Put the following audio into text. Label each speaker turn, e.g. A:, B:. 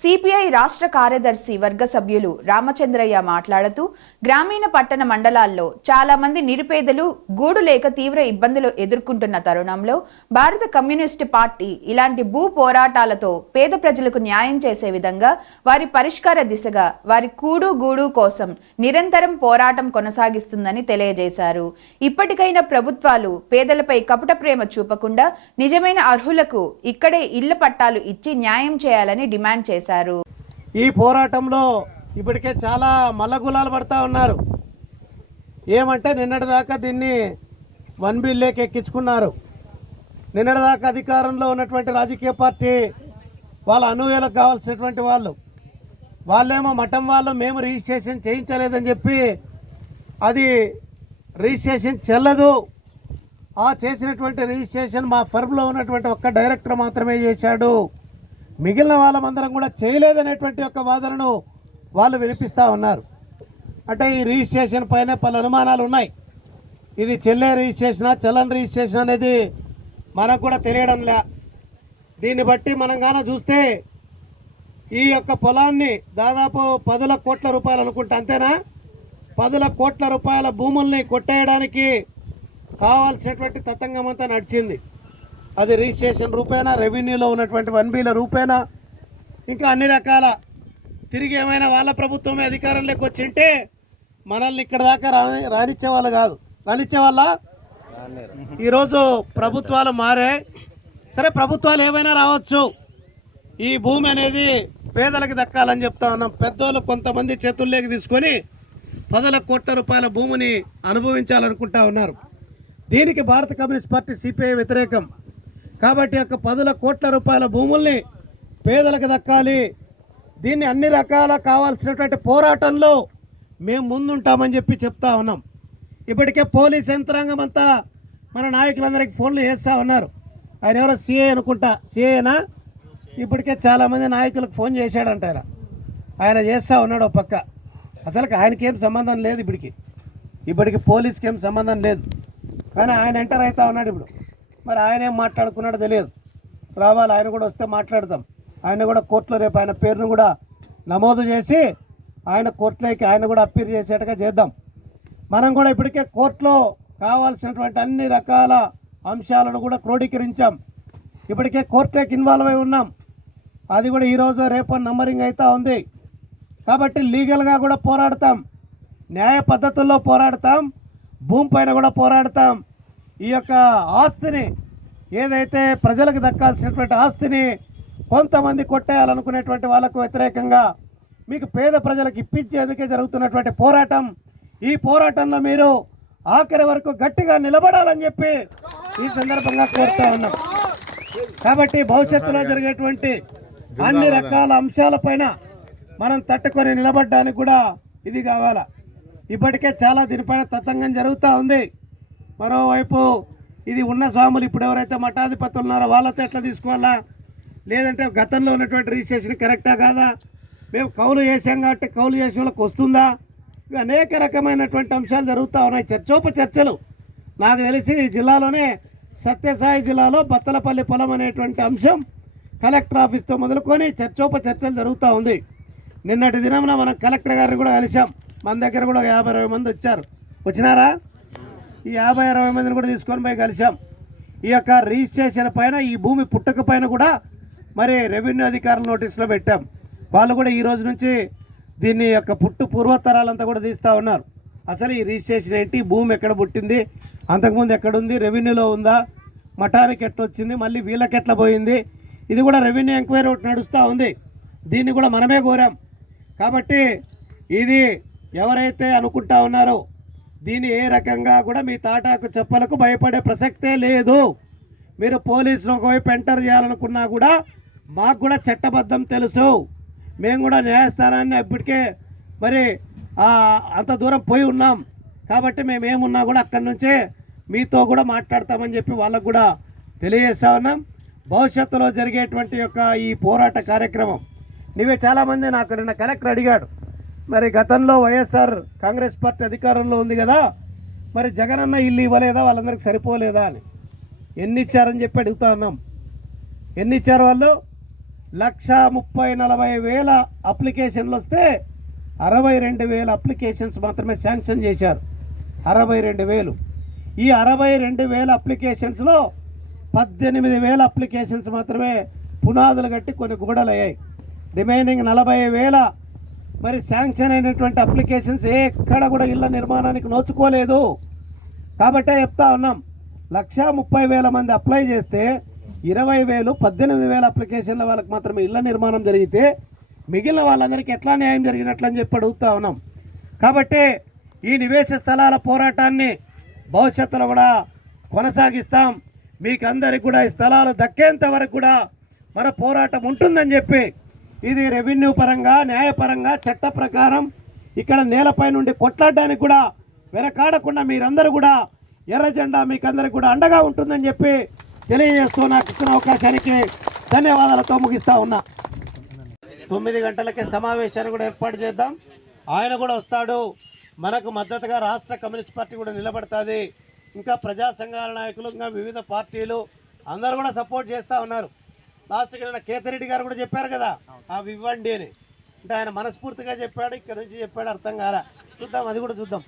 A: CPI రాష్ట్ర కార్యదర్శి వర్గ సభ్యులు రామచంద్రయ్య మాట్లాడుతూ గ్రామీణ పట్టణ మండలాల్లో చాలా మంది నిరుపేదలు గూడు లేక తీవ్ర ఇబ్బందులు ఎదుర్కొంటున్న తరుణంలో భారత కమ్యూనిస్టు పార్టీ ఇలాంటి భూ పోరాటాలతో పేద ప్రజలకు న్యాయం చేసే విధంగా వారి పరిష్కార దిశగా వారి కూడు గూడు కోసం నిరంతరం పోరాటం కొనసాగిస్తుందని తెలియజేశారు. ఇప్పటికైనా ప్రభుత్వాలు పేదలపై కపట ప్రేమ చూపకుండా నిజమైన అర్హులకు ఇక్కడే ఇళ్ళ పట్టాలు ఇచ్చి న్యాయం చేయాలని డిమాండ్ చేశారు.
B: ఈ పోరాటంలో ఇప్పటికే చాలా మల్లగులాలు పడతా ఉన్నారు. ఏమంటే నిన్నటిదాకా దీన్ని వన్ బిల్లేకి ఎక్కించుకున్నారు. నిన్నటిదాకా అధికారంలో ఉన్నటువంటి రాజకీయ పార్టీ వాళ్ళ అనువేలకు కావాల్సినటువంటి వాళ్ళు. వాళ్ళేమో మఠం వాళ్ళు మేము రిజిస్ట్రేషన్ చేయించలేదని చెప్పి అది రిజిస్ట్రేషన్ చెల్లదు. ఆ చేసినటువంటి రిజిస్ట్రేషన్ మా ఫర్మ్లో ఉన్నటువంటి ఒక్క డైరెక్టర్ మాత్రమే చేశాడు. మిగిలిన వాళ్ళమందరం కూడా చేయలేదనేటువంటి యొక్క వాదనను వాళ్ళు వినిపిస్తూ ఉన్నారు. అంటే ఈ రిజిస్ట్రేషన్ పైన పలు అనుమానాలు ఉన్నాయి. ఇది చెల్లె రిజిస్ట్రేషనా చెల్లని రిజిస్ట్రేషన్ అనేది మనకు కూడా తెలియడం లే. దీన్ని బట్టి మనం కాన చూస్తే ఈ యొక్క పొలాన్ని దాదాపు పదుల కోట్ల రూపాయలు అనుకుంటా అంతేనా? పదుల కోట్ల రూపాయల భూముల్ని కొట్టేయడానికి కావాల్సినటువంటి తతంగం అంతా నడిచింది. అది రిజిస్ట్రేషన్ రూపేనా రెవెన్యూలో ఉన్నటువంటి వన్ బీల రూపేనా? ఇంకా అన్ని రకాల తిరిగి ఏమైనా వాళ్ళ ప్రభుత్వమే అధికారంలోకి వచ్చింటే మనల్ని ఇక్కడ దాకా రాని రానిచ్చే వాళ్ళు కాదు. రానిచ్చే వాళ్ళ? ఈరోజు ప్రభుత్వాలు మారే. సరే ప్రభుత్వాలు ఏమైనా రావచ్చు. ఈ భూమి అనేది పేదలకు దక్కాలని చెప్తా ఉన్నాం. పెద్దోళ్ళు కొంతమంది చేతుల్లోకి తీసుకొని పదుల కోట్ల రూపాయల భూమిని అనుభవించాలనుకుంటా ఉన్నారు. దీనికి భారత కమ్యూనిస్ట్ పార్టీ సిపిఐ వ్యతిరేకం. కాబట్టి యొక్క పదుల కోట్ల రూపాయల భూముల్ని పేదలకు దక్కాలి. దీన్ని అన్ని రకాల కావాల్సినటువంటి పోరాటంలో మేము ముందుంటామని చెప్పి చెప్తా ఉన్నాం. ఇప్పటికే పోలీస్ యంత్రాంగం అంతా మన నాయకులందరికీ ఫోన్లు చేస్తూ ఉన్నారు. ఆయన ఎవరో సిఏ అనుకుంటా. సిఏనా? ఇప్పటికే చాలామంది నాయకులకు ఫోన్ చేశాడంట ఆయన. ఆయన చేస్తూ ఉన్నాడు ఒక పక్క. అసలుకి ఆయనకి ఏం సంబంధం లేదు ఇప్పటికి. ఇప్పటికి పోలీస్కి ఏం సంబంధం లేదు. కానీ ఆయన ఎంటర్ అవుతా ఉన్నాడు ఇప్పుడు. మరి ఆయన ఏం మాట్లాడుకున్నాడో తెలియదు. రావాలి ఆయన కూడా వస్తే మాట్లాడతాం ఆయన కూడా కోర్టులో రేపు ఆయన పేరును కూడా నమోదు చేసి ఆయన కోర్టులోకి ఆయన కూడా అప్పీల్ చేసేట్టుగా చేద్దాం. మనం కూడా ఇప్పటికే కోర్టులో కావాల్సినటువంటి అన్ని రకాల అంశాలను కూడా క్రోడీకరించాం. ఇప్పటికే కోర్టులోకి ఇన్వాల్వ్ అయి ఉన్నాం. అది కూడా ఈరోజు రేపు నంబరింగ్ అవుతూ ఉంది. కాబట్టి లీగల్గా కూడా పోరాడతాం. న్యాయ పద్ధతుల్లో పోరాడతాం. భూమి పైన కూడా పోరాడతాం. ఈ యొక్క ఆస్తిని ఏదైతే ప్రజలకు దక్కాల్సినటువంటి ఆస్తిని కొంతమంది కొట్టేయాలనుకునేటువంటి వాళ్ళకు వ్యతిరేకంగా మీకు పేద ప్రజలకు ఇప్పించేందుకే జరుగుతున్నటువంటి పోరాటం. ఈ పోరాటంలో మీరు ఆఖరి వరకు గట్టిగా నిలబడాలని చెప్పి ఈ సందర్భంగా కోరుతా ఉన్నాం. కాబట్టి భవిష్యత్తులో జరిగేటువంటి అన్ని రకాల అంశాలపైన మనం తట్టుకొని నిలబడడానికి కూడా ఇది కావాలా. ఇప్పటికే చాలా దీనిపైన తతంగం జరుగుతూ ఉంది. మరోవైపు ఇది ఉన్న స్వాములు ఇప్పుడు ఎవరైతే మఠాధిపతులు ఉన్నారో వాళ్ళతో ఎట్లా తీసుకోవాలా? లేదంటే గతంలో ఉన్నటువంటి రిజిస్ట్రేషన్ కరెక్టా కాదా? మేము కౌలు చేసాం కాబట్టి కౌలు చేసిన వాళ్ళకి వస్తుందా? ఇవి అనేక రకమైనటువంటి అంశాలు జరుగుతూ ఉన్నాయి. చర్చోప చర్చలు. నాకు తెలిసి ఈ జిల్లాలోనే సత్యసాయి జిల్లాలో బత్తలపల్లి పొలం అనేటువంటి అంశం కలెక్టర్ ఆఫీస్తో మొదలుకొని చర్చోప చర్చలు జరుగుతూ ఉంది. నిన్నటి దినమున మనం కలెక్టర్ గారిని కూడా కలిసాం మన దగ్గర కూడా యాభై మంది వచ్చారు. వచ్చినారా? ఈ యాభై అరవై మందిని కూడా తీసుకొని పోయి కలిసాం ఈ యొక్క రిజిస్ట్రేషన్ పైన ఈ భూమి పుట్టక పైన కూడా మరి రెవెన్యూ అధికారులు నోటీసులో పెట్టాం. వాళ్ళు కూడా ఈ రోజు నుంచి దీన్ని యొక్క పుట్టు పూర్వతరాలంతా కూడా తీస్తూ ఉన్నారు. అసలు ఈ రిజిస్ట్రేషన్ ఏంటి? భూమి ఎక్కడ పుట్టింది? అంతకుముందు ఎక్కడుంది? రెవెన్యూలో ఉందా? మఠానికి ఎట్లా వచ్చింది మళ్ళీ వీళ్ళకి ఎట్లా పోయింది? ఇది కూడా రెవెన్యూ ఎంక్వైరీ ఒకటి నడుస్తూ ఉంది. దీన్ని కూడా మనమే కోరాం. కాబట్టి ఇది ఎవరైతే అనుకుంటా ఉన్నారో దీన్ని ఏ రకంగా కూడా మీ తాటాకు చెప్పలకు భయపడే ప్రసక్తే లేదు. మీరు పోలీసులు ఒకవైపు ఎంటర్ చేయాలనుకున్నా కూడా మాకు కూడా చట్టబద్ధం తెలుసు. మేము కూడా న్యాయస్థానాన్ని ఇప్పటికే మరి అంత దూరం పోయి ఉన్నాం. కాబట్టి మేము ఏమున్నా కూడా అక్కడి నుంచే మీతో కూడా మాట్లాడతామని చెప్పి వాళ్ళకు కూడా తెలియజేస్తా ఉన్నాం. భవిష్యత్తులో జరిగేటువంటి యొక్క ఈ పోరాట కార్యక్రమం. నీవే చాలామంది నాకు నిన్న కలెక్టర్ అడిగాడు. మరి గతంలో వైఎస్ఆర్ కాంగ్రెస్ పార్టీ అధికారంలో ఉంది కదా మరి జగనన్న ఇల్లు ఇవ్వలేదా? వాళ్ళందరికీ సరిపోలేదా అని. ఎన్ని ఇచ్చారని చెప్పి అడుగుతా ఉన్నాం. ఎన్ని ఇచ్చారు వాళ్ళు? లక్ష ముప్పై నలభై వేల అప్లికేషన్లు వస్తే అరవై రెండు వేల అప్లికేషన్స్ మాత్రమే శాంక్షన్ చేశారు. అరవై రెండు వేలు. ఈ అరవై రెండు వేల అప్లికేషన్స్లో పద్దెనిమిది వేల అప్లికేషన్స్ మాత్రమే పునాదులు కట్టి కొన్ని గోడలు అయ్యాయి రిమైనింగ్ నలభై వేల మరి శాంక్షన్ అయినటువంటి అప్లికేషన్స్ ఎక్కడ కూడా ఇళ్ళ నిర్మాణానికి నోచుకోలేదు. కాబట్టే చెప్తా ఉన్నాం లక్షా ముప్పై వేల మంది అప్లై చేస్తే ఇరవై వేలు పద్దెనిమిది వేల అప్లికేషన్ల వాళ్ళకి మాత్రమే ఇళ్ళ నిర్మాణం జరిగితే మిగిలిన వాళ్ళందరికీ ఎట్లా న్యాయం జరిగినట్లని చెప్పి అడుగుతా ఉన్నాం. కాబట్టి ఈ నివేశ స్థలాల పోరాటాన్ని భవిష్యత్తులో కూడా కొనసాగిస్తాం. మీకు అందరికి కూడా ఈ స్థలాలు దక్కేంత వరకు కూడా మన పోరాటం ఉంటుందని చెప్పి ఇది రెవెన్యూ పరంగా న్యాయపరంగా చట్ట ప్రకారం ఇక్కడ నేలపై నుండి కొట్లాడడానికి కూడా వెనకాడకుండా మీరందరూ కూడా ఎర్ర జెండా మీకు అందరికి కూడా అండగా ఉంటుందని చెప్పి తెలియజేస్తూ నాకు ఇచ్చిన అవకాశానికి ధన్యవాదాలతో ముగిస్తా ఉన్నా. తొమ్మిది గంటలకే సమావేశాన్ని కూడా ఏర్పాటు చేద్దాం. ఆయన కూడా వస్తాడు. మనకు మద్దతుగా రాష్ట్ర కమ్యూనిస్ట్ పార్టీ కూడా నిలబడుతుంది. ఇంకా ప్రజా సంఘాల నాయకులు ఇంకా వివిధ పార్టీలు అందరూ కూడా సపోర్ట్ చేస్తూ ఉన్నారు. లాస్ట్కి నిన్న కేతిరెడ్డి గారు కూడా చెప్పారు కదా అవి ఇవ్వండి అని. అంటే ఆయన మనస్ఫూర్తిగా చెప్పాడు ఇక్కడ నుంచి చెప్పాడు అర్థం కాల. చూద్దాం అది కూడా చూద్దాం.